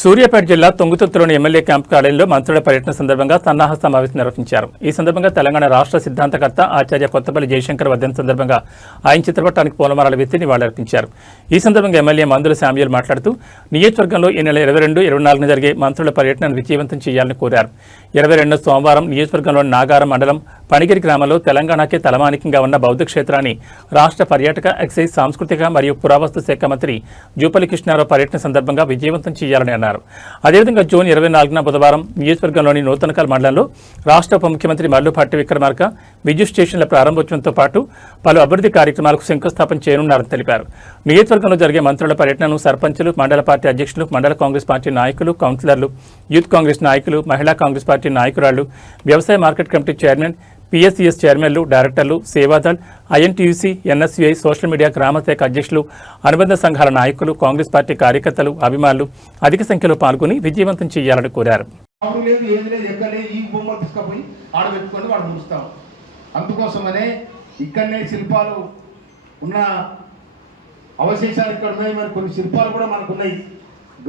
సూర్యాపేట జిల్లా తుంగతుర్తిలోని MLA camp కార్యాలయంలో మంత్రుల పర్యటన సందర్భంగా సన్నాహ సమావేశం నిర్వహించారు. ఈ సందర్భంగా తెలంగాణ రాష్ట్ర సిద్ధాంతకర్త ఆచార్య కొత్తపల్లి జయశంకర్ వర్ధంతి సందర్భంగా ఆయన చిత్రపటానికి పూలమాలలు వేసి నివాళులర్పించారు. ఈ సందర్భంగా ఎమ్మెల్యే మందుల శామ్యూల్ మాట్లాడుతూ నియోజకవర్గంలో ఈ నెల 22, 24 జరిగే మంత్రుల పర్యటనను విజయవంతం చేయాలని కోరారు. 22 సోమవారం నియోజకవర్గంలోని నాగారం మండలం పనిగిరి గ్రామంలో తెలంగాణకే తలమానికంగా ఉన్న బౌద్ధ క్షేత్రాన్ని రాష్ట్ర పర్యాటక, ఎక్సైజ్, సాంస్కృతిక మరియు పురావస్తు శాఖ మంత్రి జూపల్లి కృష్ణారావు పర్యటన సందర్భంగా విజయవంతం చేయాలని అన్నారు. అదేవిధంగా జూన్ 24న బుధవారం నియోజకవర్గంలోని నూతనకల్ మండలంలో రాష్ట్ర ఉప ముఖ్యమంత్రి మల్లుభట్టి విక్రమార్క విద్యుత్ స్టేషన్ల ప్రారంభోత్సవంతో పాటు పలు అభివృద్ధి కార్యక్రమాలకు శంకుస్థాపన చేయనున్నారని తెలిపారు. నియోజకవర్గంలో జరిగే మంత్రుల పర్యటనను సర్పంచులు, మండల పార్టీ అధ్యక్షులు, మండల కాంగ్రెస్ పార్టీ నాయకులు, కౌన్సిలర్లు, యూత్ కాంగ్రెస్ నాయకులు, మహిళా కాంగ్రెస్ పార్టీ నాయకురాళ్లు, వ్యవసాయ మార్కెట్ కమిటీ చైర్మన్, పిఎస్సిఎస్ చైర్మన్లు, డైరెక్టర్లు, Seva Dal, INTUC, NSUI, social media, గ్రామశాఖ అధ్యక్షులు, అనుబంధ సంఘాల నాయకులు, కాంగ్రెస్ పార్టీ కార్యకర్తలు, అభిమానులు అధిక సంఖ్యలో పాల్గొని విజయవంతం చేయాలని కోరారు. అందుకోసమనే ఇక్కడనే శిల్పాలు ఉన్న అవశేషాలు ఇక్కడ ఉన్నాయి. మరి కొన్ని శిల్పాలు కూడా మనకు ఉన్నాయి.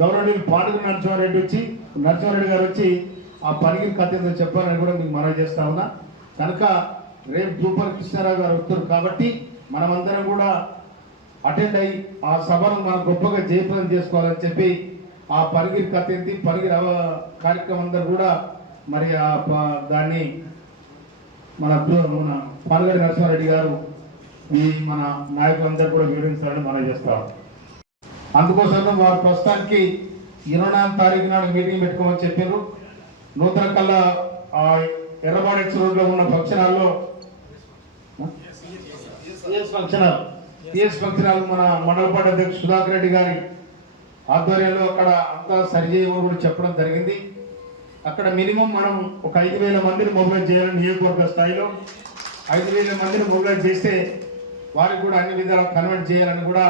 గౌరవనీయులు పాడుగు నరసింహారెడ్డి గారు వచ్చి ఆ పనిగిరి కథ ఏందో చెప్పాలని కూడా మీకు మనవి చేస్తా ఉన్నా. కనుక రేపు జూపల్లి కృష్ణారావు గారు వస్తారు కాబట్టి మనమందరం కూడా అటెండ్ అయ్యి ఆ సభను మనం గొప్పగా జయప్రదం చేసుకోవాలని చెప్పి ఆ పనిగిరి కథ ఏంటి, పనిగిరి కార్యక్రమం అందరూ కూడా మరి దాన్ని మన పాల్గొడి నరసింహారెడ్డి గారు ఈ మన నాయకులందరూ కూడా వివరించాలని మనం చేస్తారు. అందుకోసం వారు ప్రస్తుతానికి 24వ తారీఖు నాడు మీటింగ్ పెట్టుకోమని చెప్పారు. నూతన కల్లా ఎర్రబాడెక్స్ రోడ్లో ఉన్న ఫంక్షన్ హాల్లో ఫంక్షన్ హాల్ మన మండల పార్టీ అధ్యక్షుడు సుధాకర్ రెడ్డి గారి ఆధ్వర్యంలో అక్కడ అంతా సరిచేయమని కూడా చెప్పడం జరిగింది. అక్కడ మినిమం మనం ఒక 5,000 మందిని మొబైల్ చేయాలని నియోజకవర్గ స్థాయిలో 5,000 మందిని మొబైల్ చేస్తే వారికి కూడా అన్ని విధాలు కన్వర్ట్ చేయాలని కూడా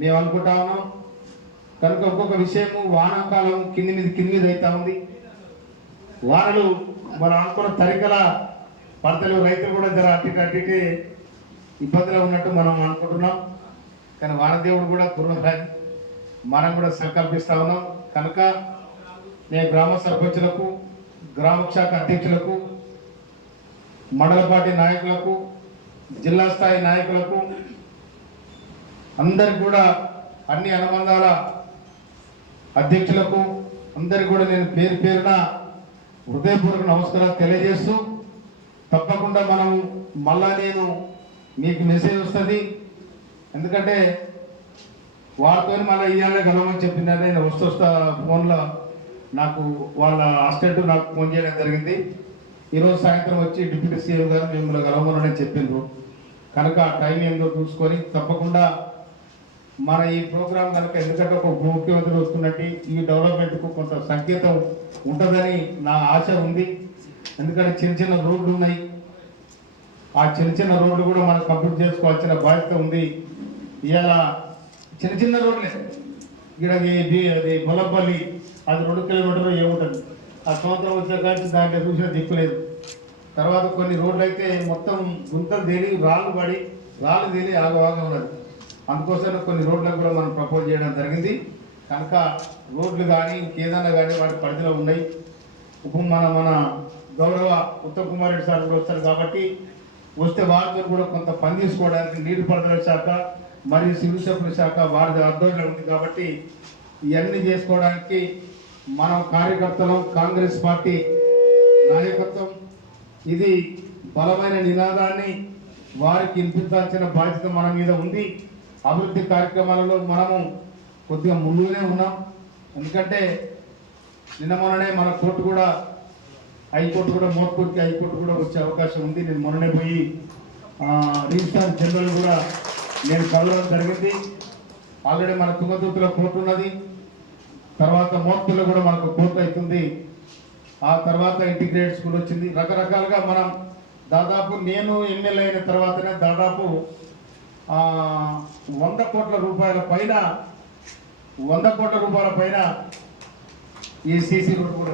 మేము అనుకుంటా ఉన్నాం. కనుక ఒక్కొక్క విషయము వానాకాలం కింది మీద అవుతా ఉంది. వానలు మనం అనుకున్న తరికల పడతలు, రైతులు కూడా జర అట్టికే ఇబ్బందిలో ఉన్నట్టు మనం అనుకుంటున్నాం. కానీ వానదేవుడు కూడా కుర్రరాని మనం కూడా సంకల్పిస్తా ఉన్నాం. కనుక నేను గ్రామ సర్పంచులకు, గ్రామ శాఖ అధ్యక్షులకు, మండల పార్టీ నాయకులకు, జిల్లా స్థాయి నాయకులకు అందరికి కూడా అన్ని అనుబంధాల అధ్యక్షులకు అందరికి కూడా నేను పేరున హృదయపూర్వక నమస్కారాలు తెలియజేస్తూ తప్పకుండా మనం మళ్ళా నేను మీకు మెసేజ్ వస్తుంది. ఎందుకంటే వారితో మళ్ళీ ఇవ్వాలే కలవమని చెప్పిన నేను వస్తా ఫోన్లో నాకు వాళ్ళ అసిస్టెంట్ నాకు ఫోన్ చేయడం జరిగింది. ఈరోజు సాయంత్రం వచ్చి డిప్యూటీ సీఎం గారు మిమ్మల్ని కలవమని చెప్పిండ్రు. కనుక ఆ టైం ఏందో చూసుకొని తప్పకుండా మన ఈ ప్రోగ్రాం కనుక, ఎందుకంటే ఒక ముఖ్యమంత్రి వస్తున్నట్టు ఈ డెవలప్మెంట్కు కొంత సంకేతం ఉంటుందని నా ఆశ ఉంది. ఎందుకంటే చిన్న రోడ్లు ఉన్నాయి. ఆ చిన్న రోడ్లు కూడా మనం కంప్లీట్ చేసుకోవాల్సిన బాధ్యత ఉంది. ఇవాళ చిన్న రోడ్లే ఇక్కడ అది మొలపల్లి అది 2 కిలోమీటర్లు ఏముంటుంది. ఆ సంవత్సరం వచ్చే కానీ దాంట్లో చూసిన దిక్కులేదు. తర్వాత కొన్ని రోడ్లు అయితే మొత్తం గుంతలు తేలి రాళ్ళు తేలి ఆగవాగా ఉన్నది. అందుకోసం కొన్ని రోడ్లకు కూడా మనం ప్రపోజ్ చేయడం జరిగింది. కనుక రోడ్లు కానీ ఇంకేదన్నా కానీ వాటి పరిధిలో ఉన్నాయి. ఇప్పుడు మన గౌరవ ఉత్తమ్ కుమార్ రెడ్డి సార్ కూడా వస్తారు కాబట్టి వస్తే వారితో కూడా కొంత పని తీసుకోవడానికి నీటిపారుదల శాఖ మరియు సివిల్ సప్లై శాఖ వారి ఆధ్వర్యంలో ఉంది. కాబట్టి ఇవన్నీ చేసుకోవడానికి మనం కార్యకర్తలు, కాంగ్రెస్ పార్టీ నాయకత్వం ఇది బలమైన నినాదాన్ని వారికి వినిపించాల్సిన బాధ్యత మన మీద ఉంది. అభివృద్ధి కార్యక్రమాలలో మనము కొద్దిగా ముందుగానే ఉన్నాం. ఎందుకంటే నిన్న మొన్ననే మన కోర్టు కూడా హైకోర్టు కూడా మోత్కూర్కి హైకోర్టు కూడా వచ్చే అవకాశం ఉంది. నేను మొన్ననే పోయి రిజిస్ట్రార్ జనరల్ కూడా నేను కలవడం జరిగింది. ఆల్రెడీ మన తుంగతుర్తిలో కోర్టు ఉన్నది. తర్వాత మోత్కూర్లో కూడా మనకు కోర్టు అవుతుంది. ఆ తర్వాత ఇంటిగ్రేటెడ్ స్కూల్ వచ్చింది. రకరకాలుగా మనం దాదాపు నేను ఎమ్మెల్యే అయిన తర్వాతనే దాదాపు 100 కోట్ల రూపాయల పైన ఈ సీసీ రోడ్ కూడా